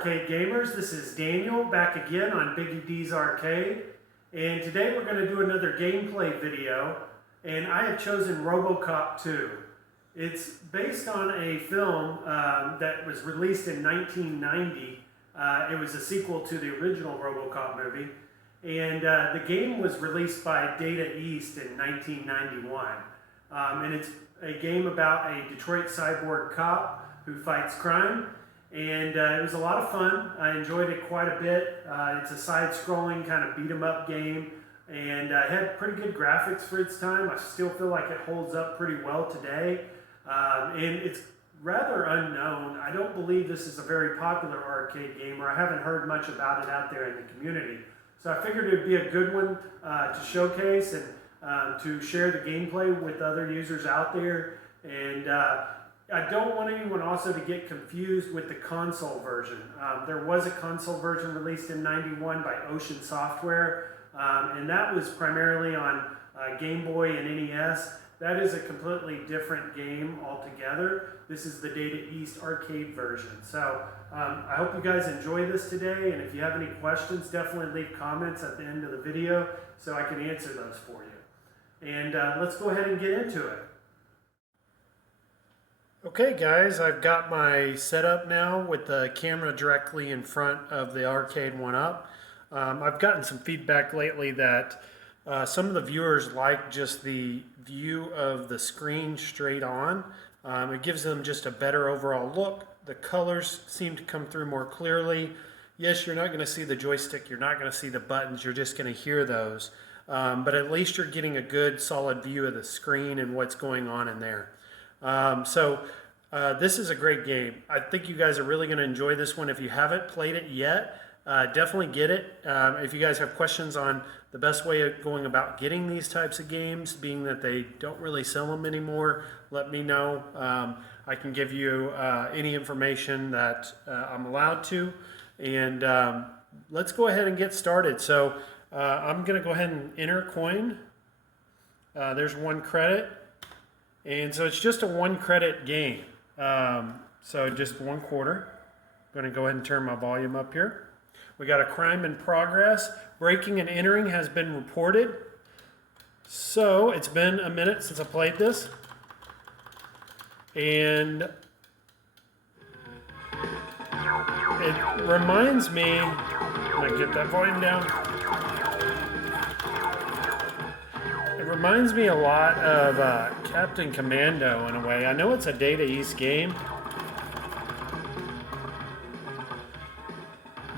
arcade gamers, this is Daniel back again on Biggie D's Arcade, and today we're going to do another gameplay video, and I have chosen RoboCop 2. It's based on a film that was released in 1990. It was a sequel to the original RoboCop movie, and the game was released by Data East in 1991. And it's a game about a Detroit cyborg cop who fights crime. And it was a lot of fun. I enjoyed it quite a bit. It's a side-scrolling kind of beat-em-up game, and it had pretty good graphics for its time. I still feel like it holds up pretty well today. And it's rather unknown. I don't believe this is a very popular arcade game, or I haven't heard much about it out there in the community. So I figured it would be a good one to showcase and to share the gameplay with other users out there. And I don't want anyone also to get confused with the console version. There was a console version released in '91 by Ocean Software, and that was primarily on Game Boy and NES. That is a completely different game altogether. This is the Data East arcade version. So I hope you guys enjoy this today, and if you have any questions, definitely leave comments at the end of the video so I can answer those for you. And let's go ahead and get into it. Okay guys, I've got my setup now with the camera directly in front of the arcade one-up. I've gotten some feedback lately that some of the viewers like just the view of the screen straight on. It gives them just a better overall look. The colors seem to come through more clearly. Yes, you're not going to see the joystick, you're not going to see the buttons, you're just going to hear those. But at least you're getting a good solid view of the screen and what's going on in there. This is a great game. I think you guys are really going to enjoy this one. If you haven't played it yet, definitely get it. If you guys have questions on the best way of going about getting these types of games, being that they don't really sell them anymore, let me know. I can give you any information that I'm allowed to. And let's go ahead and get started. So I'm going to go ahead and enter a coin. There's 1 credit. And so it's just a 1 credit game. So just 1 quarter. I'm going to go ahead and turn my volume up here. We got a crime in progress. Breaking and entering has been reported. So it's been a minute since I played this. And it reminds me, I'm going to get that volume down. It reminds me a lot of Captain Commando in a way. I know it's a Data East game,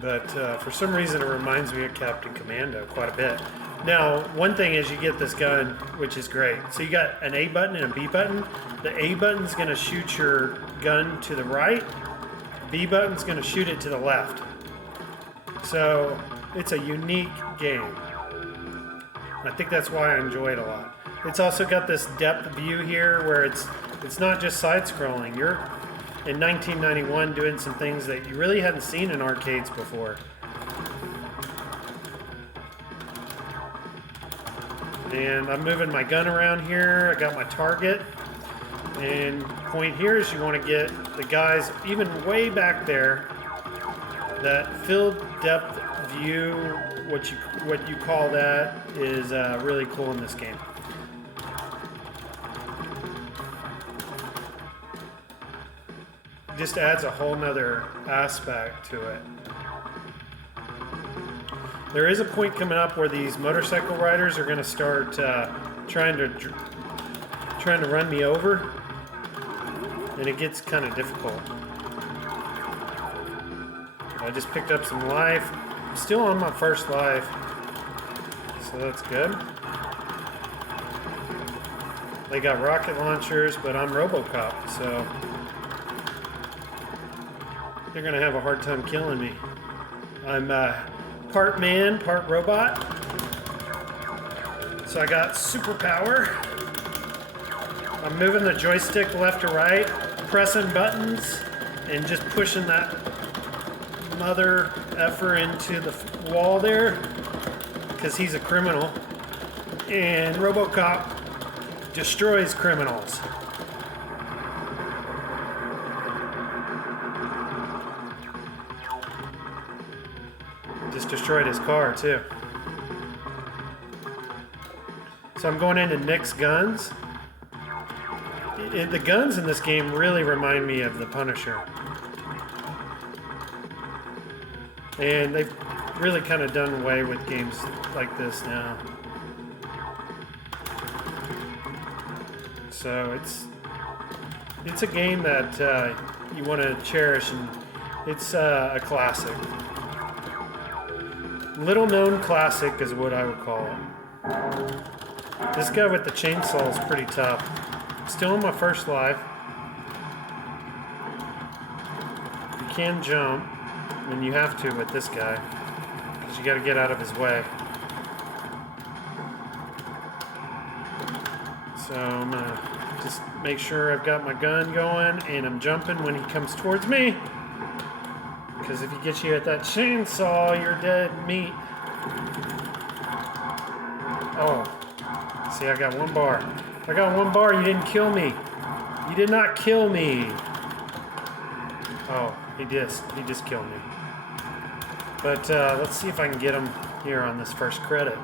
but for some reason it reminds me of Captain Commando quite a bit. Now, one thing is you get this gun, which is great. So you got an A button and a B button. The A button is going to shoot your gun to the right. B button is going to shoot it to the left. So it's a unique game. I think that's why I enjoy it a lot. It's also got this depth view here where it's not just side-scrolling. You're in 1991 doing some things that you really hadn't seen in arcades before. And I'm moving my gun around here. I got my target. And point here is you want to get the guys even way back there. That field depth view, what you call that, is really cool in this game. Just adds a whole nother aspect to it. There is a point coming up where these motorcycle riders are going to start trying to run me over, and it gets kind of difficult. I just picked up some life. I'm still on my first life, so that's good. They got rocket launchers, but I'm RoboCop, so they're gonna have a hard time killing me. I'm part man, part robot, so I got superpower. I'm moving the joystick left to right, pressing buttons, and just pushing that mother effer into the wall there, because he's a criminal, and RoboCop destroys criminals. destroyed his car too. So I'm going into Nick's guns. The guns in this game really remind me of the Punisher. And they've really kind of done away with games like this now. So it's a game that you want to cherish, and it's a classic. Little known classic is what I would call it. This guy with the chainsaw is pretty tough. Still in my first life. You can jump, and you have to with this guy, because you got to get out of his way. So I'm gonna just make sure I've got my gun going, and I'm jumping when he comes towards me. Because if he gets you at that chainsaw, you're dead meat. Oh, see, I got one bar. I got one bar. You didn't kill me. You did not kill me. Oh, he just killed me. But let's see if I can get him here on this first credit.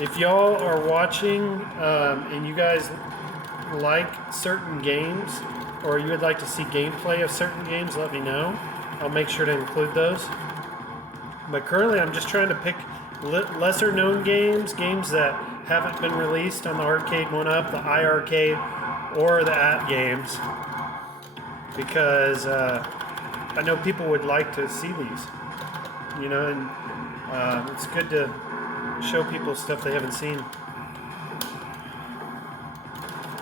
If y'all are watching and you guys like certain games, or you would like to see gameplay of certain games, let me know. I'll make sure to include those. But currently I'm just trying to pick lesser known games that haven't been released on the arcade 1UP, the iArcade, or the At Games, because I know people would like to see these, you know, and it's good to show people stuff they haven't seen.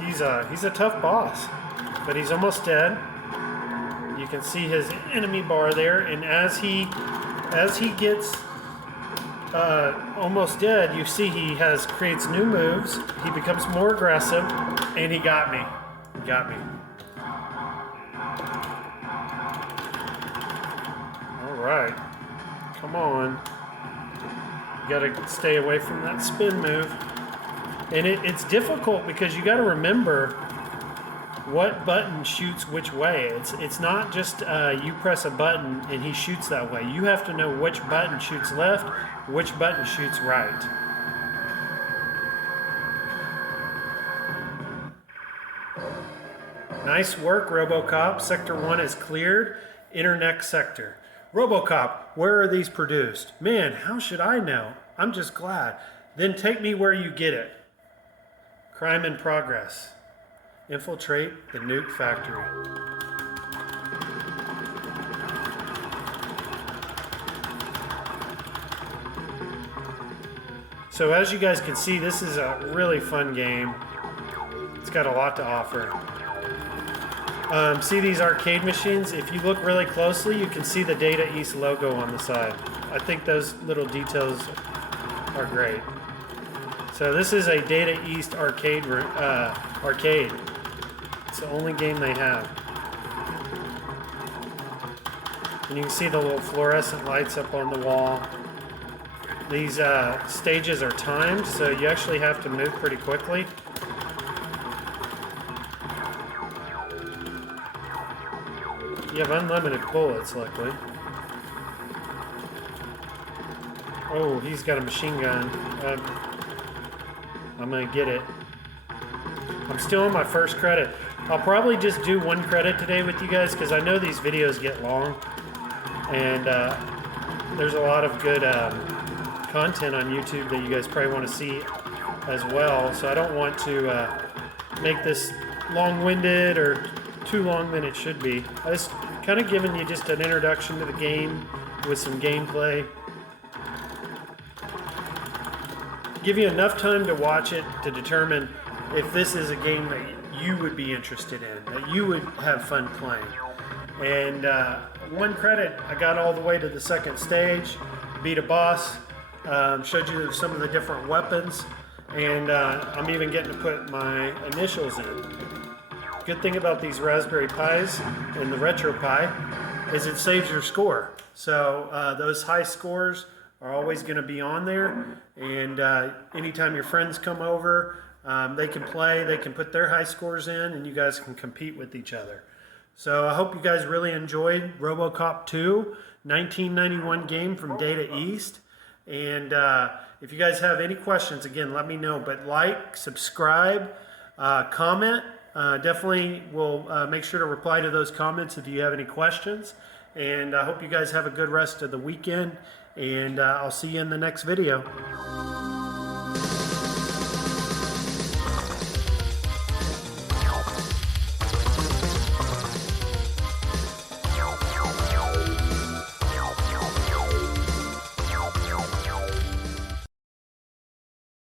He's a tough boss, but he's almost dead. You can see his enemy bar there, and as he gets almost dead, you see he creates new moves. He becomes more aggressive, and he got me. He got me. All right, come on. You gotta stay away from that spin move. And it's difficult because you gotta remember what button shoots which way. It's not just you press a button and he shoots that way. You have to know which button shoots left, which button shoots right. Nice work, RoboCop. Sector 1 is cleared. Enter next sector. RoboCop, where are these produced? Man, how should I know? I'm just glad. Then take me where you get it. Crime in progress. Infiltrate the nuke factory. So as you guys can see, this is a really fun game. It's got a lot to offer. See these arcade machines? If you look really closely, you can see the Data East logo on the side. I think those little details are great. So this is a Data East arcade. It's the only game they have. And you can see the little fluorescent lights up on the wall. These stages are timed, so you actually have to move pretty quickly. You have unlimited bullets, luckily. Oh, he's got a machine gun. I'm gonna get it. I'm still on my first credit. I'll probably just do one credit today with you guys because I know these videos get long, and there's a lot of good content on YouTube that you guys probably want to see as well. So I don't want to make this long-winded or too long than it should be. I just kind of giving you just an introduction to the game with some gameplay. Give you enough time to watch it to determine if this is a game that you would be interested in, that you would have fun playing. And one credit, I got all the way to the second stage, beat a boss, showed you some of the different weapons, and I'm even getting to put my initials in. Good thing about these Raspberry Pis and the Retro Pi is it saves your score. So those high scores are always going to be on there, and anytime your friends come over, they can play, they can put their high scores in, and you guys can compete with each other. So I hope you guys really enjoyed RoboCop 2. 1991 game from Data East. And if you guys have any questions, again, let me know. But like, subscribe, comment. Definitely will make sure to reply to those comments if you have any questions. And I hope you guys have a good rest of the weekend. And I'll see you in the next video.